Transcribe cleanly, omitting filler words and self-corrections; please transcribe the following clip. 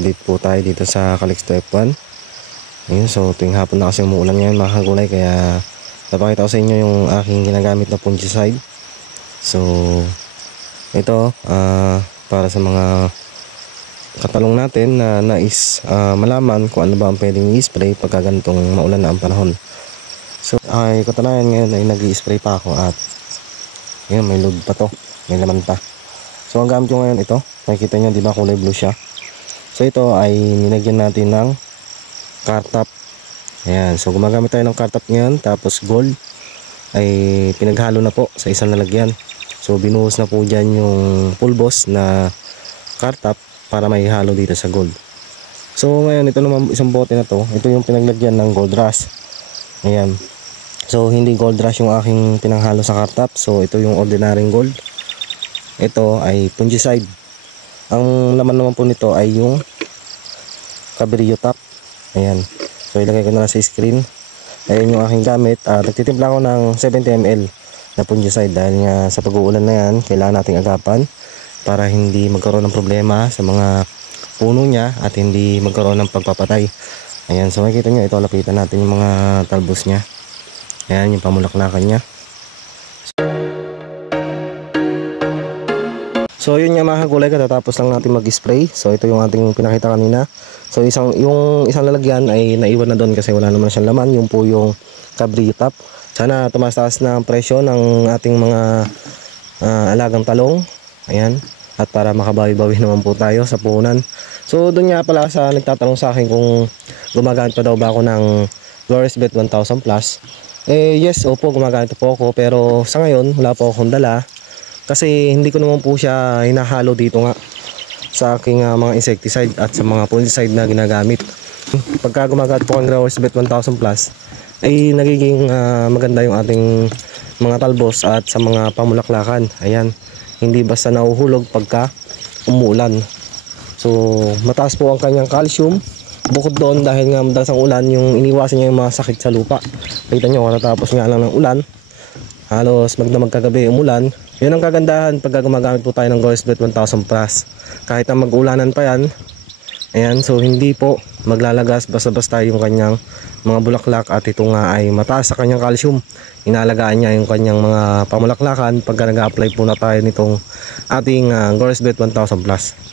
update po tayo dito sa Calixto F1. Ayun, so tuwing hapon na kasi umuulan ngayon mga kagulay, kaya napakita ko sa inyo yung aking ginagamit na fungicide. So ito para sa mga katalong natin na nais malaman kung ano ba ang pwedeng i-spray pagka ganitong maulan na ang panahon. So ay katunayan ngayon ay nag-i-spray pa ako at ayun, may load pa to, may laman pa. So ang gamit ko ngayon ito, nakikita nyo diba kulay blue siya. So ito ay nilagyan natin ng car top. Ayan, so gumagamit tayo ng car top ngayon, tapos gold ay pinaghalo na po sa isang lalagyan. So binuhos na po dyan yung pulbos na car top para may halo dito sa gold. So ngayon ito naman isang bote na to, ito yung pinaglagyan ng gold rush. Ayan, so hindi gold rush yung aking pinanghalo sa car top, so ito yung ordinary gold. Ito ay fungicide. Ang laman naman po nito ay yung Cabrillo top. Ayan, so ilagay ko na lang sa screen. Ayan yung aking gamit. Nagtitimpla ako ng 70 ml na fungicide dahil nga sa pag-uulan na yan, kailangan nating agapan para hindi magkaroon ng problema sa mga puno niya at hindi magkaroon ng pagpapatay. Ayan, so makikita nyo ito, lapitan natin yung mga talbos niya. Ayan yung pamulaklakan niya. So yun nga mga kagulay, katatapos lang natin mag-spray. So ito yung ating pinakita kanina. So yung isang lalagyan ay naiwan na doon kasi wala naman siyang laman. Yung po yung Cabrillo top. Sana tumaas na ang presyo ng ating mga alagang talong. Ayan. At para makabawi-bawi naman po tayo sa puhunan. So doon nga pala sa nagtatanong sa akin kung gumagamit pa daw ba ako ng Glorious Bet 1000 Plus. Yes, opo, gumagamit po ako. Pero sa ngayon wala po akong dala. Kasi hindi ko naman po siya hinahalo dito nga sa aking mga insecticide at sa mga fungicide na ginagamit. Pagka gumagamit po ang Glorious Bet 1000 Plus ay nagiging maganda yung ating mga talbos at sa mga pamulaklakan. Ayan, hindi basta nahuhulog pagka umuulan. So mataas po ang kanyang calcium. Bukod doon, dahil nga madalas ang ulan, yung iniwasan niya yung mga sakit sa lupa. Kita nyo, katapos nga lang ng ulan, halos magdamag kagabi umulan. Yun ang kagandahan pag gumagamit po tayo ng Glorious Bet 1000 Plus. Kahit na mag-ulanan pa yan, ayan, so hindi po maglalagas basta-basta yung kanyang mga bulaklak at ito nga ay mataas sa kanyang calcium. Inalagaan niya yung kanyang mga pamulaklakan pagka nag-a-apply po na tayo nitong ating Glorious Bet 1000 Plus.